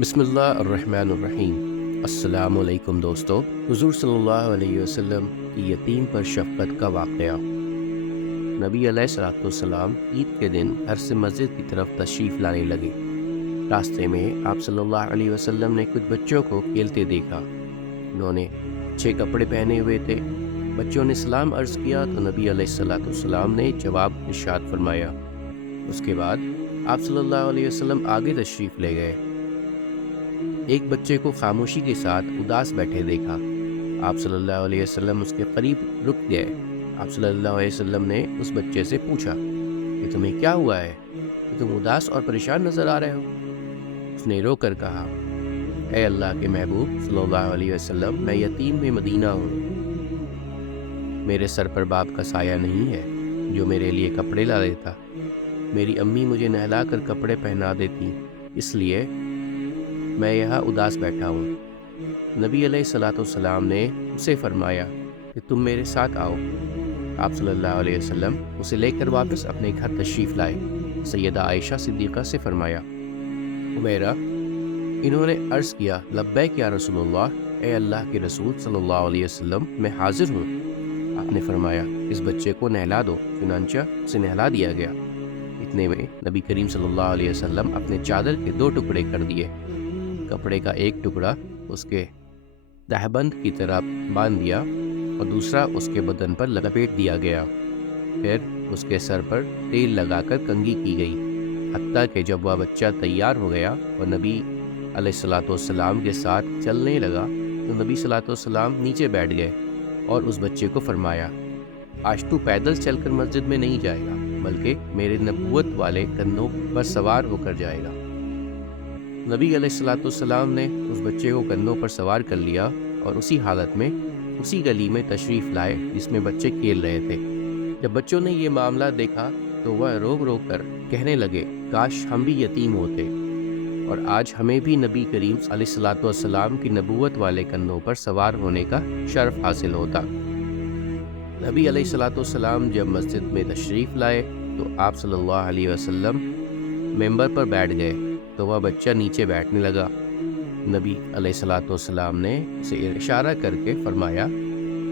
بسم اللہ الرحمن الرحیم۔ السلام علیکم دوستو۔ حضور صلی اللہ علیہ وسلم کی یتیم پر شفقت کا واقعہ۔ نبی علیہ الصلوۃ والسلام عید کے دن گھر سے مسجد کی طرف تشریف لانے لگے۔ راستے میں آپ صلی اللہ علیہ وسلم نے کچھ بچوں کو کھیلتے دیکھا۔ انہوں نے اچھے کپڑے پہنے ہوئے تھے۔ بچوں نے سلام عرض کیا تو نبی علیہ الصلوۃ والسلام نے جواب ارشاد فرمایا۔ اس کے بعد آپ صلی اللہ علیہ وسلم آگے تشریف لے گئے۔ ایک بچے کو خاموشی کے ساتھ اداس بیٹھے دیکھا۔ آپ صلی اللہ علیہ وسلم اس کے قریب رک گئے۔ آپ صلی اللہ علیہ وسلم نے اس بچے سے پوچھا کہ تمہیں کیا ہوا ہے، کہ تم اداس اور پریشان نظر آ رہے ہو؟ اس نے رو کر کہا، اے اللہ کے محبوب صلی اللہ علیہ وسلم، میں یتیم میں مدینہ ہوں۔ میرے سر پر باپ کا سایہ نہیں ہے جو میرے لیے کپڑے لا دیتا۔ میری امی مجھے نہلا کر کپڑے پہنا دیتی، اس لیے میں یہاں اداس بیٹھا ہوں۔ نبی علیہ الصلوۃ والسلام نے اسے فرمایا کہ تم میرے ساتھ آؤ۔ آپ صلی اللہ علیہ وسلم اسے لے کر واپس اپنے گھر تشریف لائے۔ سیدہ عائشہ صدیقہ سے فرمایا، عمیرہ، انہوں نے عرض کیا، لبیک یا رسول اللہ، اے اللہ کے رسول صلی اللہ علیہ وسلم، میں حاضر ہوں۔ آپ نے فرمایا، اس بچے کو نہلا دو۔ چنانچہ اسے نہلا دیا گیا۔ اتنے میں نبی کریم صلی اللہ علیہ وسلم اپنے چادر کے 2 ٹکڑے کر دیے۔ کپڑے کا ایک ٹکڑا اس کے دہبند کی طرح باندھ دیا اور دوسرا اس کے بدن پر لپیٹ دیا گیا۔ پھر اس کے سر پر تیل لگا کر کنگھی کی گئی، حتیٰ کہ جب وہ بچہ تیار ہو گیا اور نبی علیہ الصلوۃ والسلام کے ساتھ چلنے لگا تو نبی صلی اللہ علیہ وسلم نیچے بیٹھ گئے اور اس بچے کو فرمایا، آج تو پیدل چل کر مسجد میں نہیں جائے گا، بلکہ میرے نبوت والے کندھوں پر سوار ہو کر جائے گا۔ نبی علیہ الصلوۃ والسلام نے اس بچے کو کندھوں پر سوار کر لیا اور اسی حالت میں اسی گلی میں تشریف لائے جس میں بچے کھیل رہے تھے۔ جب بچوں نے یہ معاملہ دیکھا تو وہ رو رو کر کہنے لگے، کاش ہم بھی یتیم ہوتے اور آج ہمیں بھی نبی کریم علیہ الصلوۃ والسلام کی نبوت والے کندھوں پر سوار ہونے کا شرف حاصل ہوتا۔ نبی علیہ الصلوۃ والسلام جب مسجد میں تشریف لائے تو آپ صلی اللہ علیہ وسلم ممبر پر بیٹھ گئے تو وہ بچہ نیچے بیٹھنے لگا۔ نبی علیہ الصلوۃ والسلام نے اسے اشارہ کر کے فرمایا،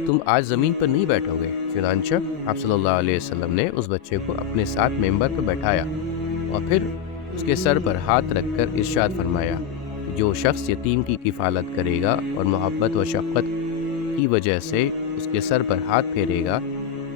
تم آج زمین پر نہیں بیٹھو گے۔ چنانچہ آپ صلی اللہ علیہ وسلم نے اس بچے کو اپنے ساتھ ممبر پر بٹھایا اور پھر اس کے سر پر ہاتھ رکھ کر ارشاد فرمایا، جو شخص یتیم کی کفالت کرے گا اور محبت و شفقت کی وجہ سے اس کے سر پر ہاتھ پھیرے گا،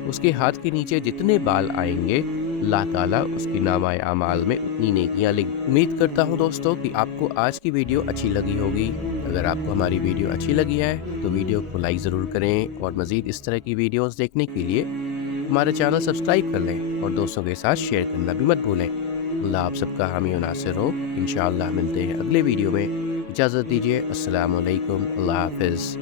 اس کے ہاتھ کے نیچے جتنے بال آئیں گے اللہ تعالیٰ اس کی نامہ اعمال میں اتنی نیکیاں لکھ۔ امید کرتا ہوں دوستو کہ آپ کو آج کی ویڈیو اچھی لگی ہوگی۔ اگر آپ کو ہماری ویڈیو اچھی لگی ہے تو ویڈیو کو لائک ضرور کریں اور مزید اس طرح کی ویڈیوز دیکھنے کے لیے ہمارا چینل سبسکرائب کر لیں اور دوستوں کے ساتھ شیئر کرنا بھی مت بھولیں۔ اللہ آپ سب کا حامی و ناصر ہو۔ انشاءاللہ ملتے ہیں اگلے ویڈیو میں۔ اجازت دیجیے، السلام علیکم، اللہ حافظ۔